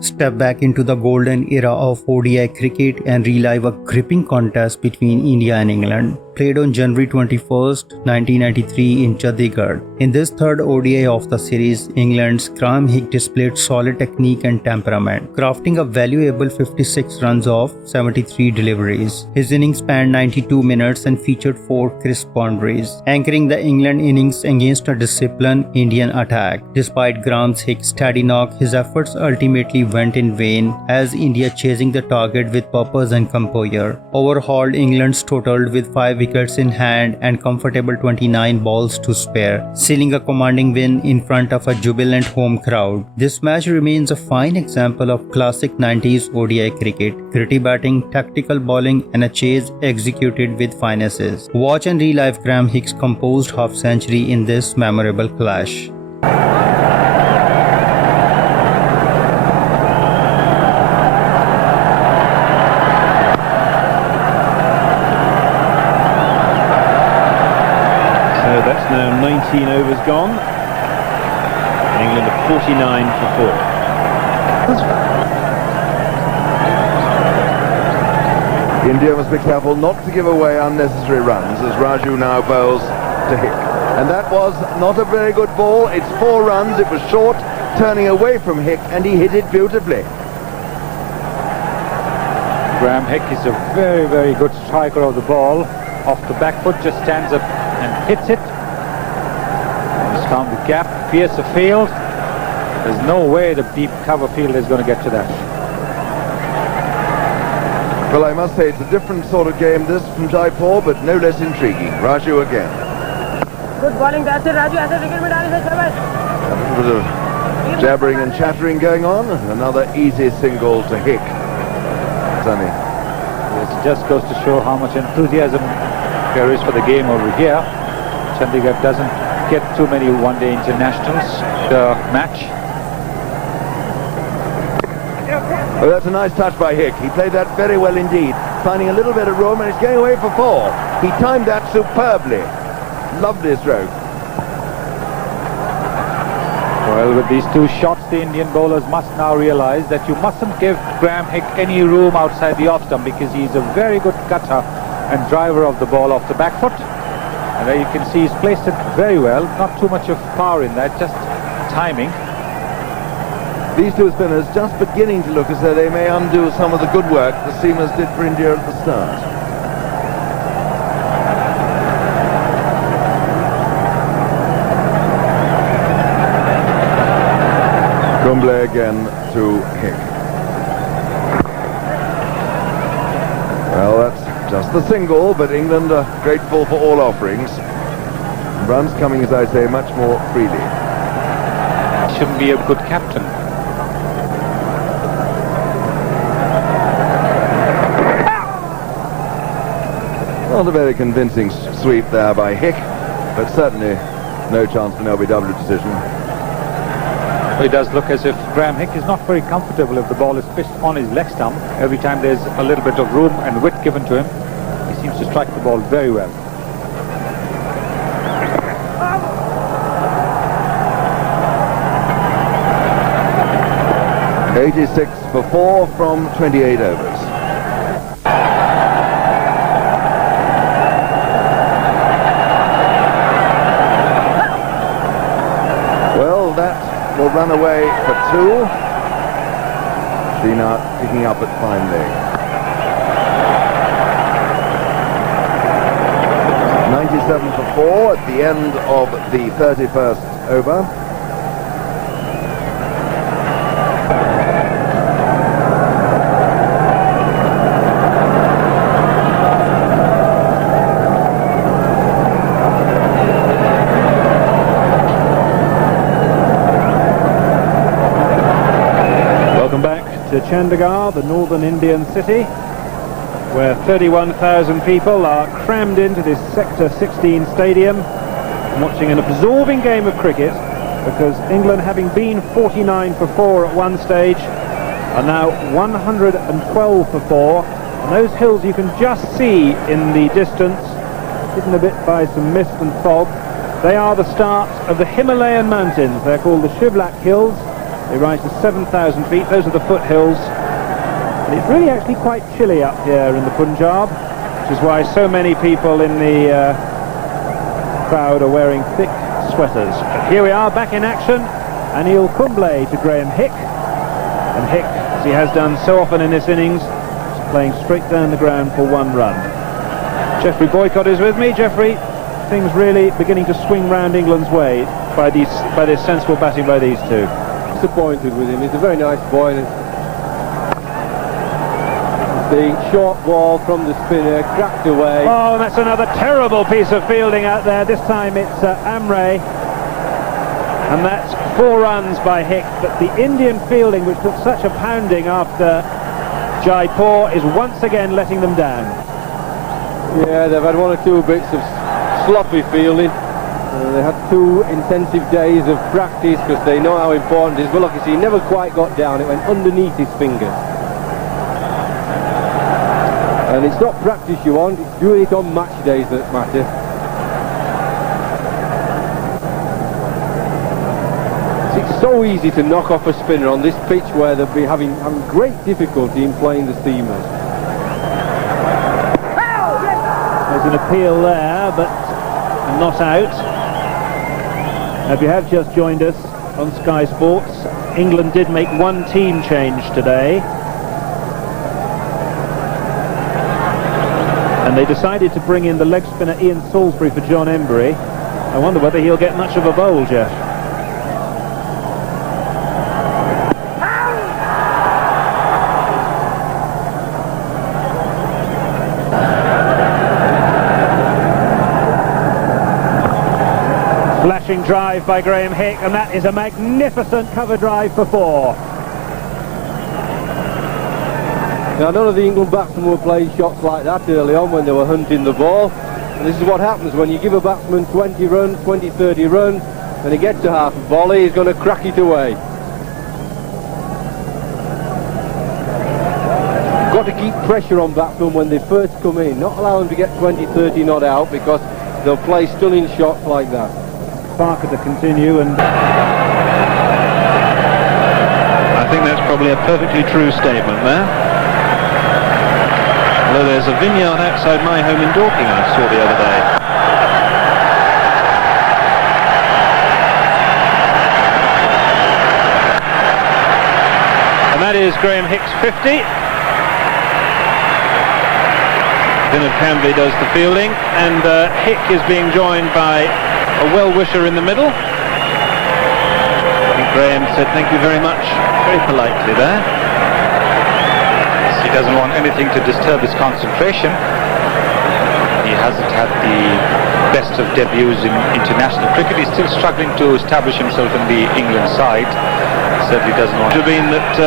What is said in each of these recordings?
Step back into the golden era of ODI cricket and relive a gripping contest between India and England, played on January 21st, 1993 in Chandigarh. In this third ODI of the series, England's Graeme Hick displayed solid technique and temperament, crafting a valuable 56 runs off 73 deliveries. His innings spanned 92 minutes and featured 4 crisp boundaries, anchoring the England innings against a disciplined Indian attack. Despite Graeme Hick's steady knock, his efforts ultimately went in vain as India chasing the target with purpose and composure. Overhauled, England's totaled with 5 wickets in hand and comfortable 29 balls to spare, sealing a commanding win in front of a jubilant home crowd. This match remains a fine example of classic 90s ODI cricket, gritty batting, tactical bowling and a chase executed with finesse. Watch and relive Graeme Hick's composed half-century in this memorable clash. Now 19 overs gone. England are 49 for 4. India must be careful not to give away unnecessary runs as Raju now bowls to Hick. And that was not a very good ball. It's 4 runs. It was short, turning away from Hick, and he hit it beautifully. Graeme Hick is a very, very good striker of the ball. Off the back foot, just stands up and hits it. He's found the gap, pierce the field. There's no way the deep cover field is going to get to that. Well, I must say it's a different sort of game this from Jaipur, but no less intriguing. Raju again. Good bowling, that's it, Raju. That's a wicket with A bit of jabbering and chattering going on. Another easy single to Hick. Sunny. It just goes to show how much enthusiasm there is for the game over here. Chandigarh doesn't get too many one-day internationals match. Oh, that's a nice touch by Hick. He played that very well indeed, finding a little bit of room, and it's going away for 4. He timed that superbly. Lovely stroke. Well, with these 2 shots, the Indian bowlers must now realize that you mustn't give Graeme Hick any room outside the off stump, because he's a very good cutter and driver of the ball off the back foot. And there you can see he's placed it very well. Not too much of power in that, just timing. These 2 spinners just beginning to look as though they may undo some of the good work the seamers did for India at the start. Kumble again to Hick. Well, that's just the single, but England are grateful for all offerings. Runs coming, as I say, much more freely. Shouldn't be a good captain. Not a very convincing sweep there by Hick, but certainly no chance for an LBW decision. It does look as if Graeme Hick is not very comfortable if the ball is pitched on his leg stump. Every time there's a little bit of room and width given to him, he seems to strike the ball very well. .86 for 4 from 28 overs. Well, that will run away for 2. Sheena picking up at fine leg. 97 for 4 at the end of the 31st over. To Chandigarh, the northern Indian city, where 31,000 people are crammed into this Sector 16 stadium, watching an absorbing game of cricket, because England, having been 49 for 4 at one stage, are now 112 for 4. And those hills you can just see in the distance, hidden a bit by some mist and fog. They are the start of the Himalayan mountains. They're called the Shivlak Hills, They rise to 7,000 feet. Those are the foothills. And it's really actually quite chilly up here in the Punjab, which is why so many people in the crowd are wearing thick sweaters. But here we are back in action. Anil Kumble to Graeme Hick. And Hick, as he has done so often in this innings, is playing straight down the ground for 1 run. Geoffrey Boycott is with me. Geoffrey, things really beginning to swing round England's way by this sensible batting by these two. Disappointed with him. He's a very nice boy. The short ball from the spinner cracked away. Oh, and that's another terrible piece of fielding out there. This time it's Amre. And that's 4 runs by Hick. But the Indian fielding, which took such a pounding after Jaipur, is once again letting them down. Yeah, they've had 1 or 2 bits of sloppy fielding. They had 2 intensive days of practice because they know how important it is. But look, you see, he never quite got down. It went underneath his fingers. And it's not practice you want, it's doing it on match days that matter. It's so easy to knock off a spinner on this pitch where they'll be having great difficulty in playing the seamers. There's an appeal there, but not out. Now, if you have just joined us on Sky Sports, England did make 1 team change today. And they decided to bring in the leg spinner Ian Salisbury for John Embury. I wonder whether he'll get much of a bowl, Jeff. Flashing drive by Graeme Hick, and that is a magnificent cover drive for 4. Now, none of the England batsmen were playing shots like that early on when they were hunting the ball. And this is what happens when you give a batsman 20 runs, 20, 30 runs, when he gets to half a volley, he's going to crack it away. Got to keep pressure on batsmen when they first come in, not allow them to get 20, 30 not out, because they'll play stunning shots like that. Parker to continue, and I think that's probably a perfectly true statement there. Although there's a vineyard outside my home in Dorking I saw the other day. that is Graeme Hick's 50. Vinod Kambli does the fielding, and Hick is being joined by a well-wisher in the middle. I think Graeme said thank you very much, very politely there. He doesn't want anything to disturb his concentration. He hasn't had the best of debuts in international cricket. He's still struggling to establish himself in the England side. Certainly doesn't want It would have been that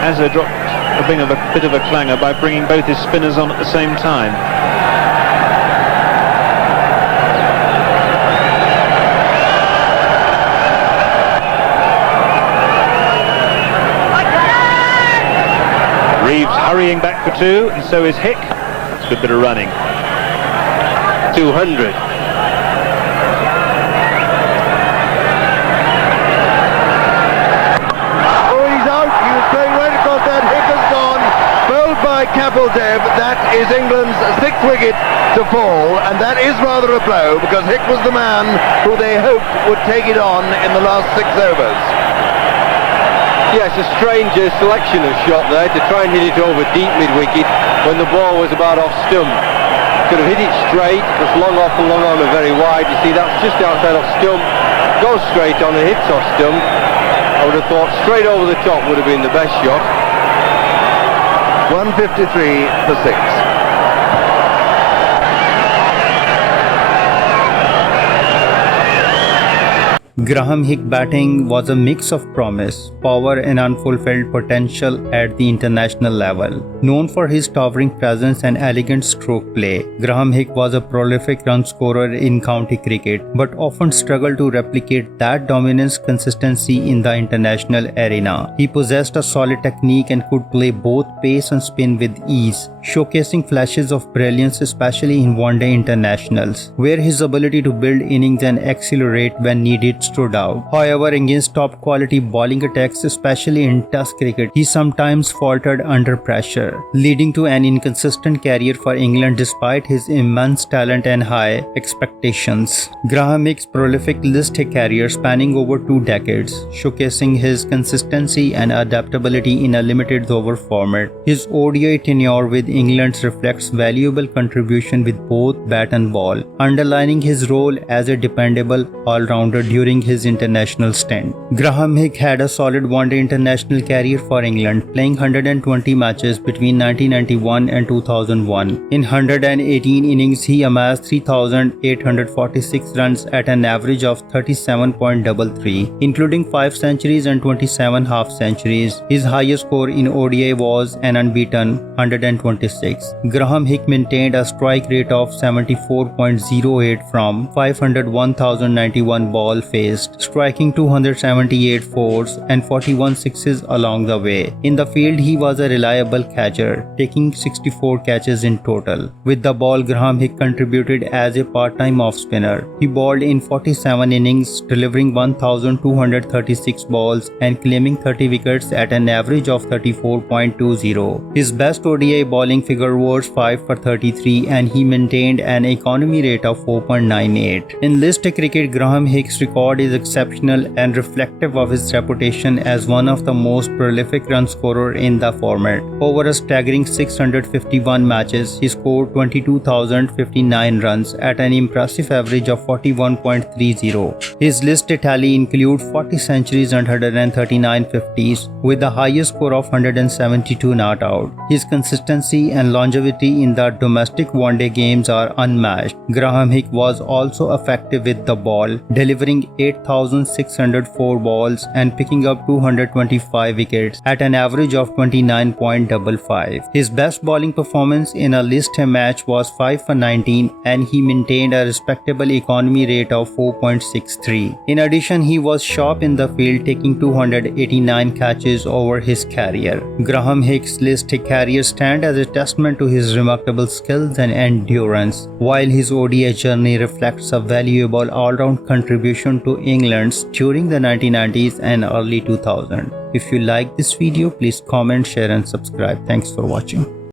Azhar dropped a bit of a clanger by bringing both his spinners on at the same time. Reeves hurrying back for 2, and so is Hick. It's a good bit of running. 200. Kapil-Dev, that is England's 6th wicket to fall, and that is rather a blow because Hick was the man who they hoped would take it on in the last 6 overs. Yeah, it's a strange selection of shot there to try and hit it over deep mid-wicket when the ball was about off stump. Could have hit it straight, just long off and long on and very wide. You see, that's just outside off stump, goes straight on and hits off stump. I would have thought straight over the top would have been the best shot. 153 for 6. Graeme Hick batting was a mix of promise, power and unfulfilled potential at the international level. Known for his towering presence and elegant stroke play, Graeme Hick was a prolific run scorer in county cricket, but often struggled to replicate that dominance consistency in the international arena. He possessed a solid technique and could play both pace and spin with ease, showcasing flashes of brilliance especially in one-day internationals, where his ability to build innings and accelerate when needed stood out. However, against top quality bowling attacks, especially in Test cricket, he sometimes faltered under pressure, leading to an inconsistent career for England despite his immense talent and high expectations. Graeme Hick's prolific List A career spanning over 2 decades, showcasing his consistency and adaptability in a limited over format. His ODI tenure with England reflects valuable contribution with both bat and ball, underlining his role as a dependable all-rounder during his international stint. Graeme Hick had a solid one-day international career for England, playing 120 matches between 1991 and 2001. In 118 innings, he amassed 3,846 runs at an average of 37.33, including 5 centuries and 27 half-centuries. His highest score in ODI was an unbeaten 126. Graeme Hick maintained a strike rate of 74.08 from 501,091 ball faced, striking 278 fours and 41 sixes along the way. In the field, he was a reliable catcher, taking 64 catches in total. With the ball, Graeme Hick contributed as a part-time off-spinner. He bowled in 47 innings, delivering 1,236 balls and claiming 30 wickets at an average of 34.20. His best ODI bowling figure was 5 for 33 and he maintained an economy rate of 4.98. In List A cricket, Graeme Hick's record is exceptional and reflective of his reputation as one of the most prolific run scorer in the format. Over a staggering 651 matches, he scored 22,059 runs at an impressive average of 41.30. His List A tally includes 40 centuries and 139 50s, with the highest score of 172 not out. His consistency and longevity in the domestic one-day games are unmatched. Graeme Hick was also effective with the ball, delivering 8,604 balls and picking up 225 wickets at an average of 29.55. His best bowling performance in a List A match was 5 for 19 and he maintained a respectable economy rate of 4.63. In addition, he was sharp in the field, taking 289 catches over his career. Graeme Hick's List A career stands as a testament to his remarkable skills and endurance, while his ODI journey reflects a valuable all-round contribution to England during the 1990s and early 2000s. If you like this video, please comment, share and subscribe. Thanks for watching.